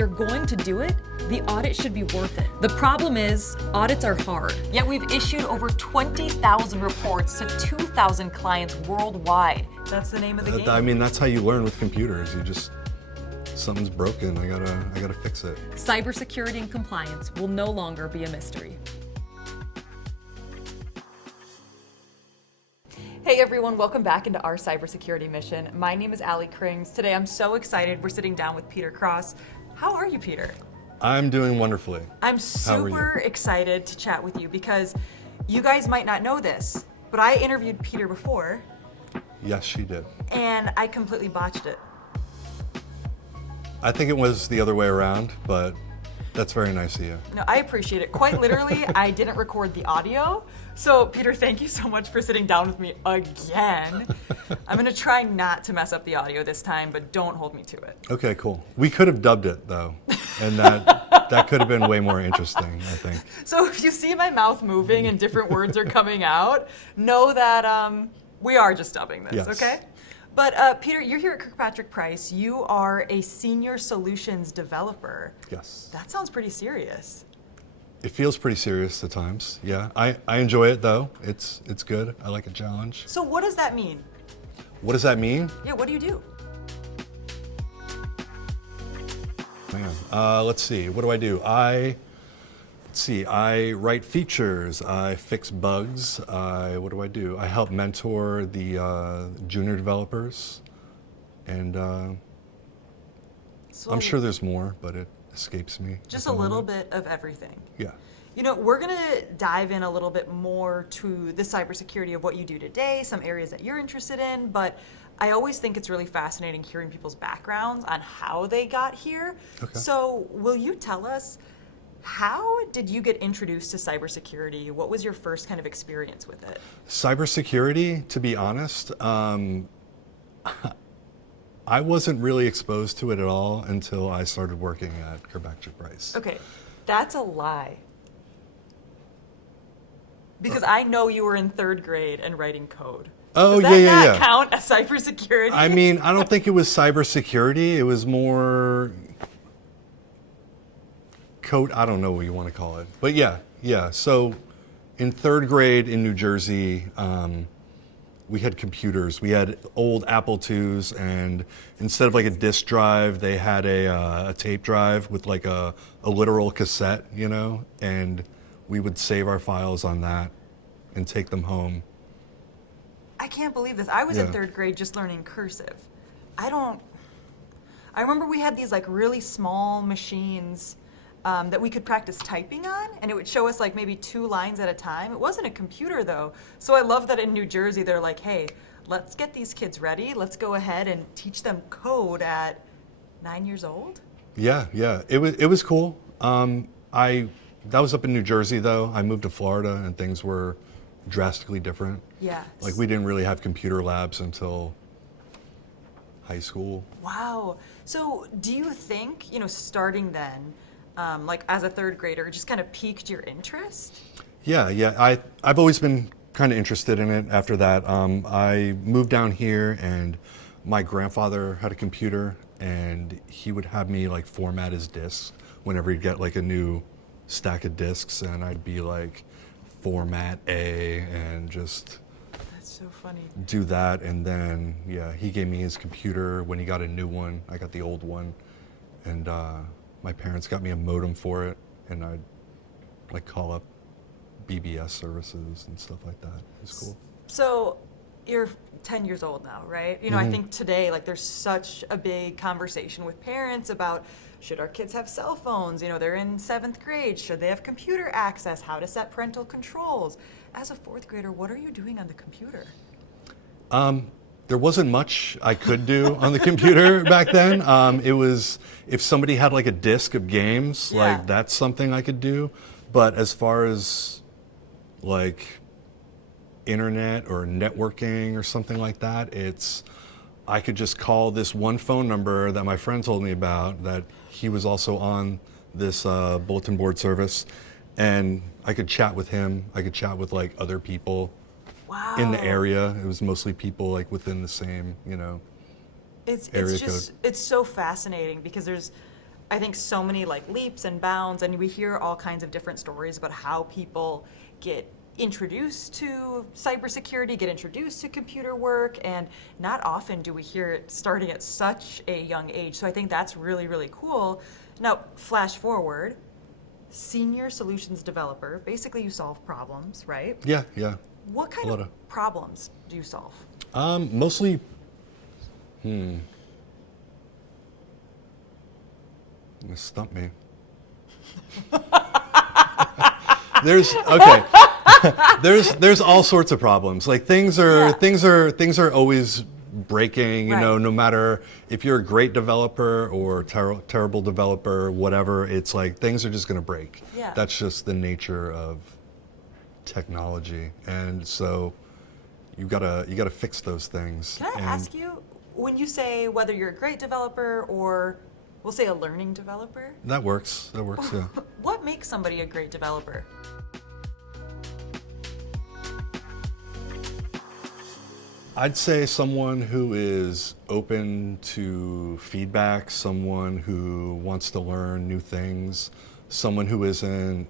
you're going to do it, the audit should be worth it. The problem is, audits are hard. Yet we've issued over 20,000 reports to 2,000 clients worldwide. That's the name of the game. I mean, that's how you learn with computers. Something's broken, I gotta fix it. Cybersecurity and compliance will no longer be a mystery. Hey everyone, welcome back into our cybersecurity mission. My name is Allie Krings. Today I'm so excited. We're sitting down with Peter Kraus. How are you, Peter? I'm doing wonderfully. I'm super excited to chat with you because you guys might not know this, but I interviewed Peter before. Yes, she did. And I completely botched it. I think it was the other way around, but that's very nice of you. No, I appreciate it. Quite literally, I didn't record the audio. So, Peter, thank you so much for sitting down with me again. I'm gonna try not to mess up the audio this time, but don't hold me to it. Okay, cool. We could have dubbed it though, and that could have been way more interesting, I think. So if you see my mouth moving and different words are coming out, know that we are just dubbing this, yes. Okay? But Peter, you're here at KirkpatrickPrice. You are a senior solutions developer. Yes. That sounds pretty serious. It feels pretty serious at times, yeah. I enjoy it though. It's good. I like a challenge. So what does that mean? What does that mean? Yeah, what do you do? Man, let's see. What do I do? I write features. I fix bugs. What do I do? I help mentor the junior developers, and So I'm sure there's more, but it escapes me. just a little bit of everything. Yeah. You know, we're going to dive in a little bit more to the cybersecurity of what you do today, some areas that you're interested in, but I always think it's really fascinating hearing people's backgrounds on how they got here. Okay. So will you tell us, how did you get introduced to cybersecurity? What was your first kind of experience with it? Cybersecurity, to be honest, I wasn't really exposed to it at all until I started working at KirkpatrickPrice. Okay, that's a lie. Because I know you were in 3rd grade and writing code. Oh, Does yeah. that count as cybersecurity? I mean, I don't think it was cybersecurity. It was more code. I don't know what you want to call it. But yeah. So in 3rd grade in New Jersey, we had computers. We had old Apple IIs, and instead of like a disk drive, they had a tape drive with like a literal cassette, you know, and we would save our files on that and take them home. I can't believe this. I was in 3rd grade just learning cursive. I remember we had these like really small machines that we could practice typing on, and it would show us like maybe 2 lines at a time. It wasn't a computer though. So I love that in New Jersey they're like, hey, let's get these kids ready. Let's go ahead and teach them code at 9 years old. Yeah. It was cool. That was up in New Jersey though. I moved to Florida and things were drastically different. Yeah. Like we didn't really have computer labs until high school. Wow. So do you think, starting then, like as a 3rd grader, it just kind of piqued your interest? Yeah. I've always been kind of interested in it after that. I moved down here and my grandfather had a computer and he would have me like format his disks whenever he'd get like a new stack of disks, and I'd be like, format A, and just That's so funny. do that. And then, he gave me his computer when he got a new one. I got the old one, and my parents got me a modem for it, and I'd like call up BBS services and stuff like that. It was cool. So you're 10 years old now, right? I think today, like, there's such a big conversation with parents about, should our kids have cell phones? They're in 7th grade. Should they have computer access? How to set parental controls? As a 4th grader, what are you doing on the computer? There wasn't much I could do on the computer back then. It was, if somebody had like a disc of games, like that's something I could do. But as far as like internet or networking or something like that, I could just call this one phone number that my friend told me about, that he was also on this bulletin board service, and I could chat with him. I could chat with like other people in the area. It was mostly people like within the same, area code. It's so fascinating because there's I think so many like leaps and bounds, and we hear all kinds of different stories about how people get introduced to cybersecurity, get introduced to computer work, and not often do we hear it starting at such a young age. So I think that's really, really cool. Now, flash forward, senior solutions developer, basically you solve problems, right? Yeah, yeah. What kind of problems do you solve? Mostly, You stump me. There's all sorts of problems. Like things are always breaking, you know, no matter if you're a great developer or terrible developer, whatever, it's like things are just going to break. Yeah. That's just the nature of technology. And so you got to fix those things. Can I ask you, when you say whether you're a great developer or we'll say a learning developer? That works, yeah. What makes somebody a great developer? I'd say someone who is open to feedback, someone who wants to learn new things, someone who isn't,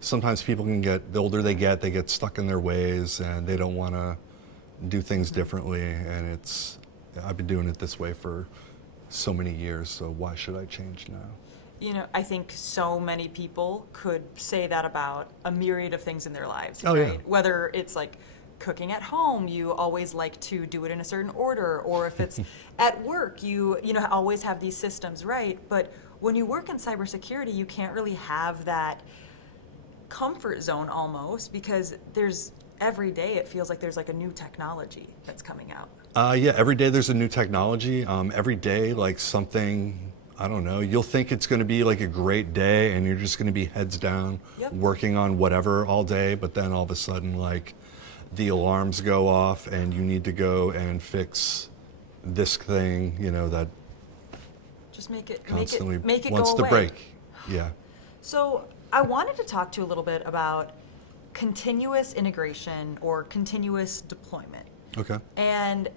sometimes people can get, the older they get stuck in their ways and they don't want to do things differently. And I've been doing it this way for so many years, so why should I change now? You know, I think so many people could say that about a myriad of things in their lives, Oh, right? yeah. Whether it's like cooking at home, you always like to do it in a certain order, or if it's at work, you always have these systems, right? But when you work in cybersecurity, you can't really have that comfort zone almost, because every day it feels like there's like a new technology that's coming out. Yeah, every day there's a new technology. Every day, like something, I don't know, you'll think it's going to be like a great day and you're just going to be heads down working on whatever all day, but then all of a sudden, like, the alarms go off and you need to go and fix this thing, that just make it constantly go wants to away. break. Yeah. So I wanted to talk to you a little bit about continuous integration or continuous deployment. Okay. And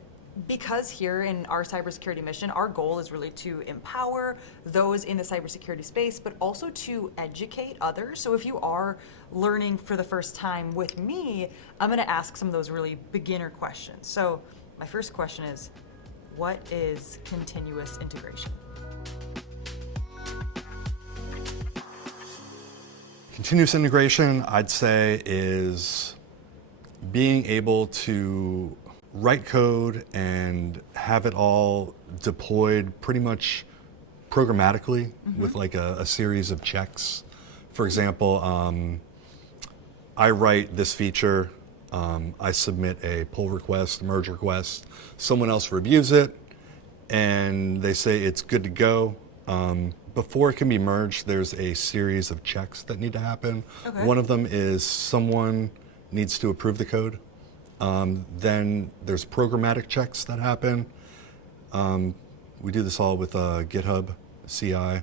because here in our cybersecurity mission, our goal is really to empower those in the cybersecurity space, but also to educate others. So if you are learning for the first time with me, I'm going to ask some of those really beginner questions. So my first question is, what is continuous integration? Continuous integration, I'd say, is being able to write code and have it all deployed pretty much programmatically with like a series of checks. For example, I write this feature, I submit a pull request, merge request, someone else reviews it, and they say it's good to go. Before it can be merged, there's a series of checks that need to happen. Okay. One of them is someone needs to approve the code. Then there's programmatic checks that happen. We do this all with GitHub CI.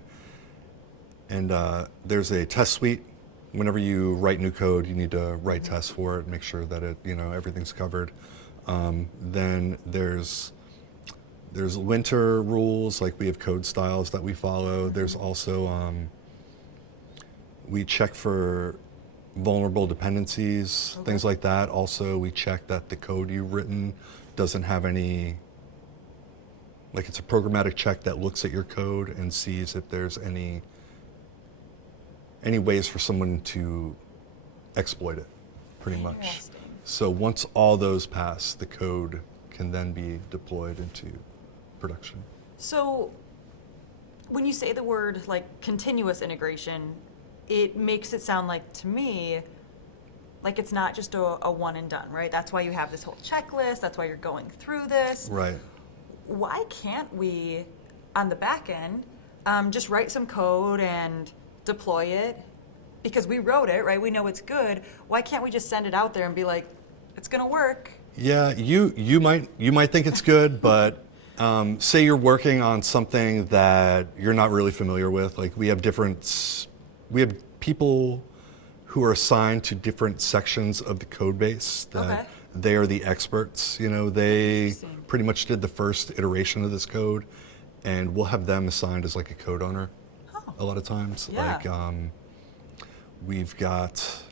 And there's a test suite. Whenever you write new code, you need to write tests for it, make sure that everything's covered. Then there's linter rules, like we have code styles that we follow. There's also, we check for vulnerable dependencies, things like that. Also, we check that the code you've written doesn't have any, like it's a programmatic check that looks at your code and sees if there's any ways for someone to exploit it, pretty much. So once all those pass, the code can then be deployed into production. So when you say the word like continuous integration, it makes it sound like, to me, like it's not just a one and done, right? That's why you have this whole checklist. That's why you're going through this. Right. Why can't we, on the back end, just write some code and deploy it? Because we wrote it, right? We know it's good. Why can't we just send it out there and be like, it's gonna work? Yeah, you might think it's good, but say you're working on something that you're not really familiar with. Like we have people who are assigned to different sections of the code base that they are the experts. They pretty much did the first iteration of this code, and we'll have them assigned as like a code owner Oh. a lot of times. Yeah. Like we've got,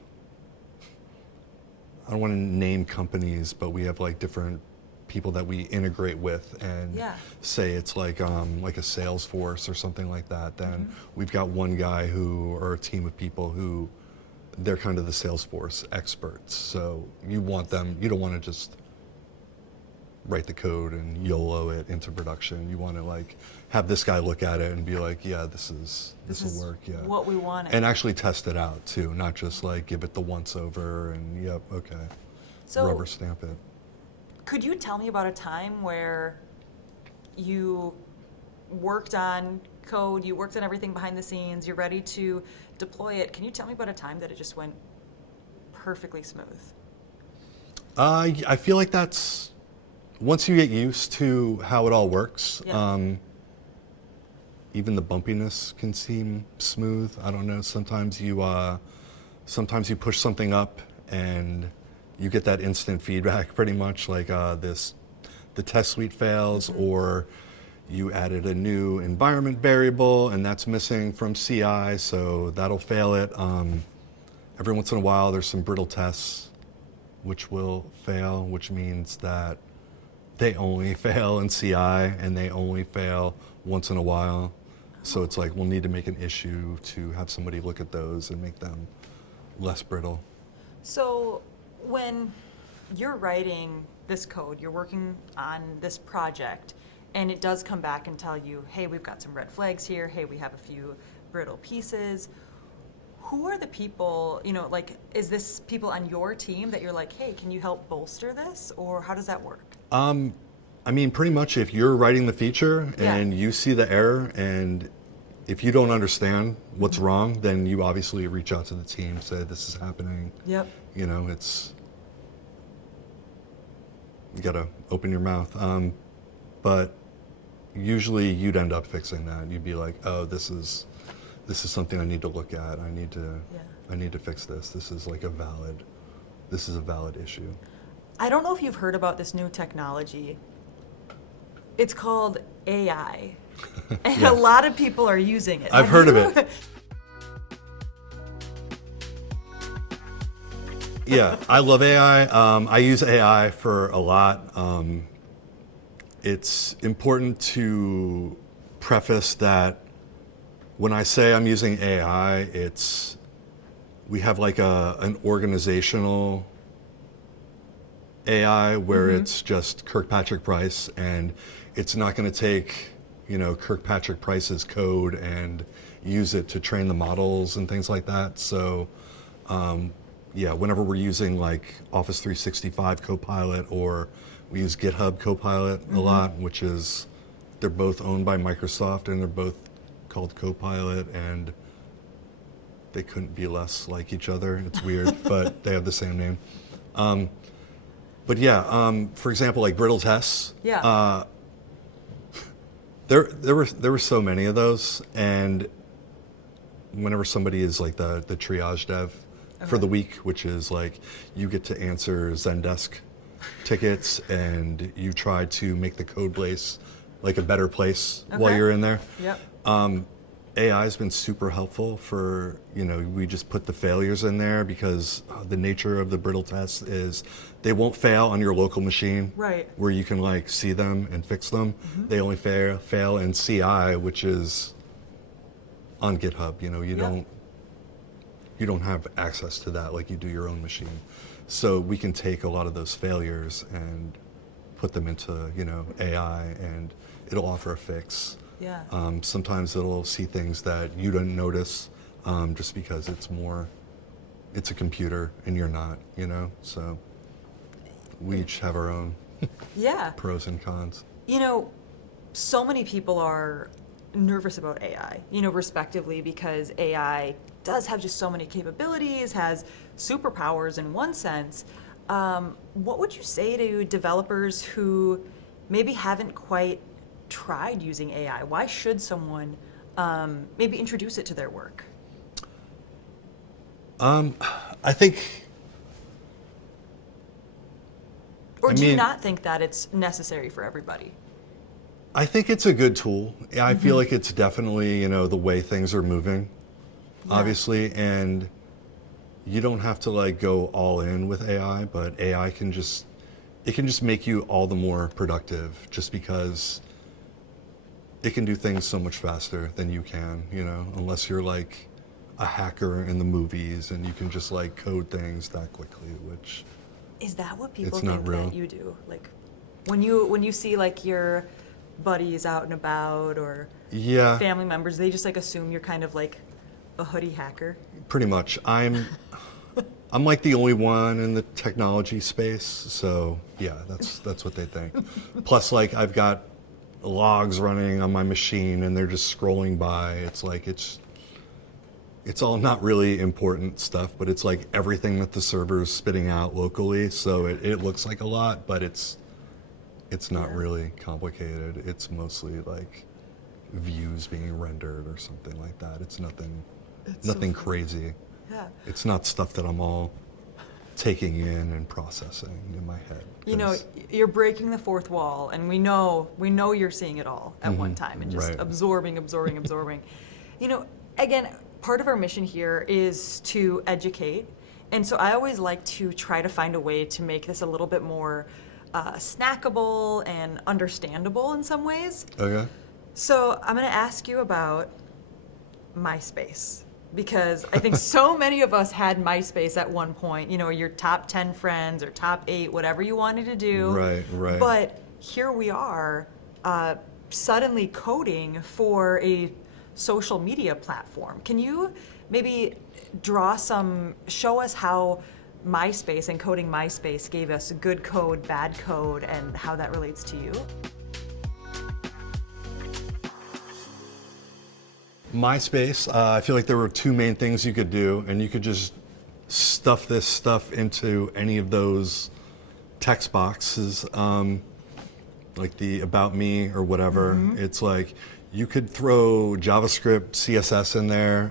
I don't want to name companies, but we have like different people that we integrate with, and Yeah. say it's like a Salesforce or something like that. Then we've got one guy or a team of people who they're kind of the Salesforce experts. So you don't want to just write the code and YOLO it into production. You want to like have this guy look at it and be like, yeah, this will work. Yeah. What we wanted. And actually test it out too, not just like give it the once over and yep, okay. So- rubber stamp it. Could you tell me about a time where you worked on code, you worked on everything behind the scenes, you're ready to deploy it? Can you tell me about a time that it just went perfectly smooth? I feel like that's, once you get used to how it all works, Yeah. even the bumpiness can seem smooth. I don't know, sometimes you push something up and you get that instant feedback pretty much, like the test suite fails, or you added a new environment variable and that's missing from CI, so that'll fail it. Every once in a while there's some brittle tests which will fail, which means that they only fail in CI and they only fail once in a while. So it's like we'll need to make an issue to have somebody look at those and make them less brittle. So when you're writing this code, you're working on this project, and it does come back and tell you, hey, we've got some red flags here, hey, we have a few brittle pieces. Who are the people, like, is this people on your team that you're like, hey, can you help bolster this? Or how does that work? I mean, pretty much if you're writing the feature and you see the error, and if you don't understand what's wrong, then you obviously reach out to the team, say this is happening. Yep. You gotta open your mouth. But usually you'd end up fixing that. You'd be like, oh, this is something I need to look at. I need to fix this. This is a valid issue. I don't know if you've heard about this new technology. It's called AI. And Yeah. a lot of people are using it. I've heard of it. Yeah, I love AI. I use AI for a lot. It's important to preface that when I say I'm using AI, we have like an organizational AI where it's just KirkpatrickPrice, and it's not going to take KirkpatrickPrice's code and use it to train the models and things like that. So whenever we're using like Office 365 Copilot, or we use GitHub Copilot a lot, which is, they're both owned by Microsoft and they're both called Copilot, and they couldn't be less like each other. It's weird, but they have the same name. For example, like brittle tests. Yeah. There were so many of those, and whenever somebody is like the triage dev for the week, which is like you get to answer Zendesk tickets and you try to make the code base like a better place while you're in there. Yep. AI has been super helpful for, we just put the failures in there because the nature of the brittle tests is they won't fail on your local machine, Right. where you can like see them and fix them. They only fail in CI, which is on GitHub. You don't have access to that like you do your own machine. So we can take a lot of those failures and put them into, AI, and it'll offer a fix. Yeah. Sometimes it'll see things that you didn't notice just because it's a computer and you're not, So we each have our own Yeah. pros and cons. So many people are nervous about AI, respectively, because AI does have just so many capabilities, has superpowers in one sense. What would you say to developers who maybe haven't quite tried using AI? Why should someone maybe introduce it to their work? I think... Or do you not think that it's necessary for everybody? I think it's a good tool. I feel like it's definitely, the way things are moving, obviously, and you don't have to like go all in with AI, but AI can just make you all the more productive just because it can do things so much faster than you can, unless you're like a hacker in the movies and you can just like code things that quickly, which is that what people it's think not real. that you do? Like when you see like your buddies out and about or family members, they just like assume you're kind of like a hoodie hacker? Pretty much. I'm like the only one in the technology space, so yeah, that's what they think. Plus, like I've got logs running on my machine, and they're just scrolling by. It's like it's all not really important stuff, but it's like everything that the server is spitting out locally. So it looks like a lot, but it's not really complicated. It's mostly like views being rendered or something like that. It's nothing so crazy. Yeah. It's not stuff that I'm all taking in and processing in my head. You're breaking the fourth wall, and we know you're seeing it all at one time and just absorbing. Again, part of our mission here is to educate, and so I always like to try to find a way to make this a little bit more snackable and understandable in some ways. Okay. So I'm going to ask you about MySpace, because I think so many of us had MySpace at one point, your top 10 friends or top 8, whatever you wanted to do. Right. But here we are suddenly coding for a social media platform. Can you maybe show us how MySpace and coding MySpace gave us good code, bad code, and how that relates to you? MySpace, I feel like there were 2 main things you could do, and you could just stuff this stuff into any of those text boxes, like the About Me or whatever. It's like you could throw JavaScript, CSS in there.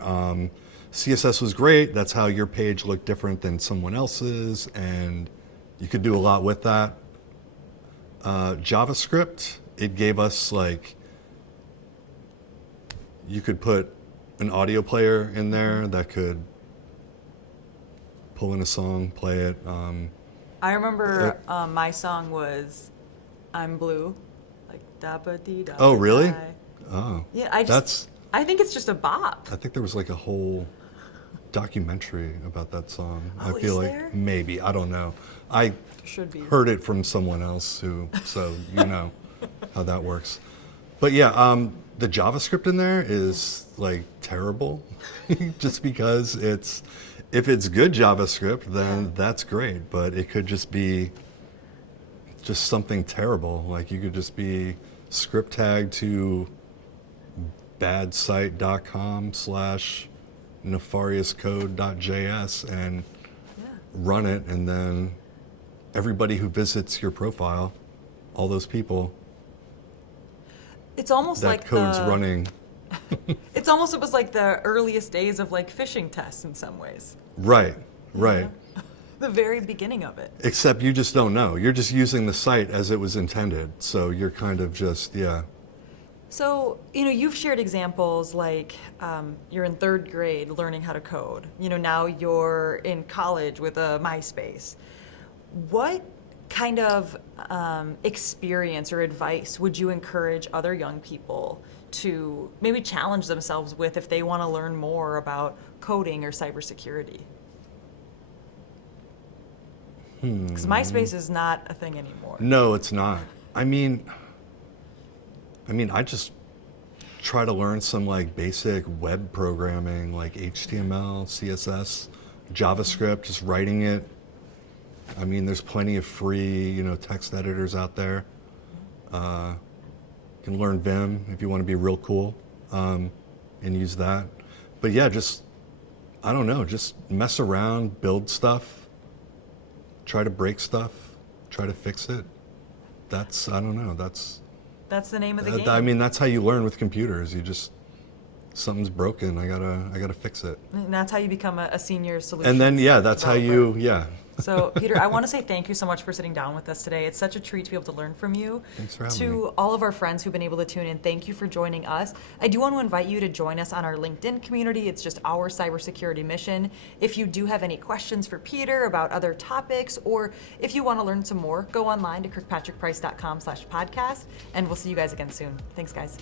CSS was great. That's how your page looked different than someone else's, and you could do a lot with that. JavaScript, it gave us like, you could put an audio player in there that could pull in a song, play it. I remember my song was "I'm Blue," like da ba dee da. Oh, really? Da. Oh, Yeah, I think it's just a bop. I think there was like a whole documentary about that song. Oh, I feel is like there? maybe, I don't know. I Should be. heard it from someone else so you know how that works. But yeah, the JavaScript in there is like terrible, just because if it's good JavaScript, then that's great. But it could just be just something terrible. Like you could just be script tagged to badsite.com/nefariouscode.js and run it, and then everybody who visits your profile, all those people, It's almost that like code's running. It was like the earliest days of like phishing tests in some ways. Right. The very beginning of it. Except you just don't know. You're just using the site as it was intended. So you're kind of just, So, you've shared examples like you're in 3rd grade learning how to code. Now you're in college with a MySpace. What kind of experience or advice would you encourage other young people to maybe challenge themselves with if they want to learn more about coding or cybersecurity? Because MySpace is not a thing anymore. No, it's not. I mean, I just try to learn some like basic web programming, like HTML, CSS, JavaScript, just writing it. I mean, there's plenty of free, text editors out there. You can learn Vim if you want to be real cool, and use that. But yeah, I don't know, just mess around, build stuff, try to break stuff, try to fix it. That's the name of the game. I mean, that's how you learn with computers. Something's broken, I gotta fix it. And that's how you become a senior solutions And then, that's how developer. So, Peter, I want to say thank you so much for sitting down with us today. It's such a treat to be able to learn from you. Thanks for having me. To all of our friends who've been able to tune in, thank you for joining us. I do want to invite you to join us on our LinkedIn community. It's just our cybersecurity mission. If you do have any questions for Peter about other topics, or if you want to learn some more, go online to KirkpatrickPrice.com/podcast, and we'll see you guys again soon. Thanks, guys.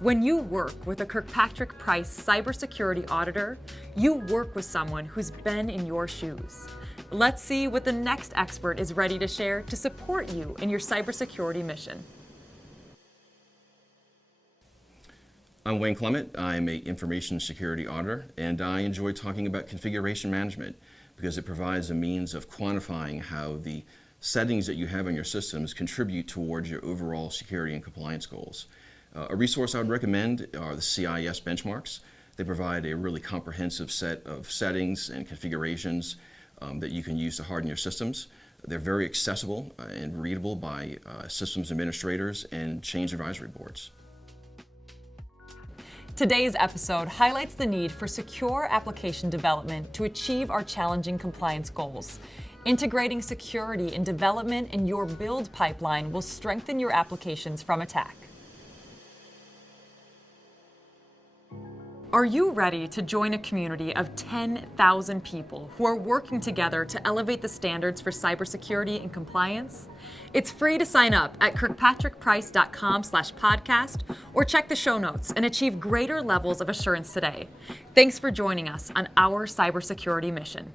When you work with a Kirkpatrick Price cybersecurity auditor, you work with someone who's been in your shoes. Let's see what the next expert is ready to share to support you in your cybersecurity mission. I'm Wayne Clement. I'm an information security auditor, and I enjoy talking about configuration management because it provides a means of quantifying how the settings that you have on your systems contribute towards your overall security and compliance goals. A resource I would recommend are the CIS benchmarks. They provide a really comprehensive set of settings and configurations that you can use to harden your systems. They're very accessible and readable by systems administrators and change advisory boards. Today's episode highlights the need for secure application development to achieve our challenging compliance goals. Integrating security in development in your build pipeline will strengthen your applications from attack. Are you ready to join a community of 10,000 people who are working together to elevate the standards for cybersecurity and compliance? It's free to sign up at KirkpatrickPrice.com/podcast or check the show notes and achieve greater levels of assurance today. Thanks for joining us on our cybersecurity mission.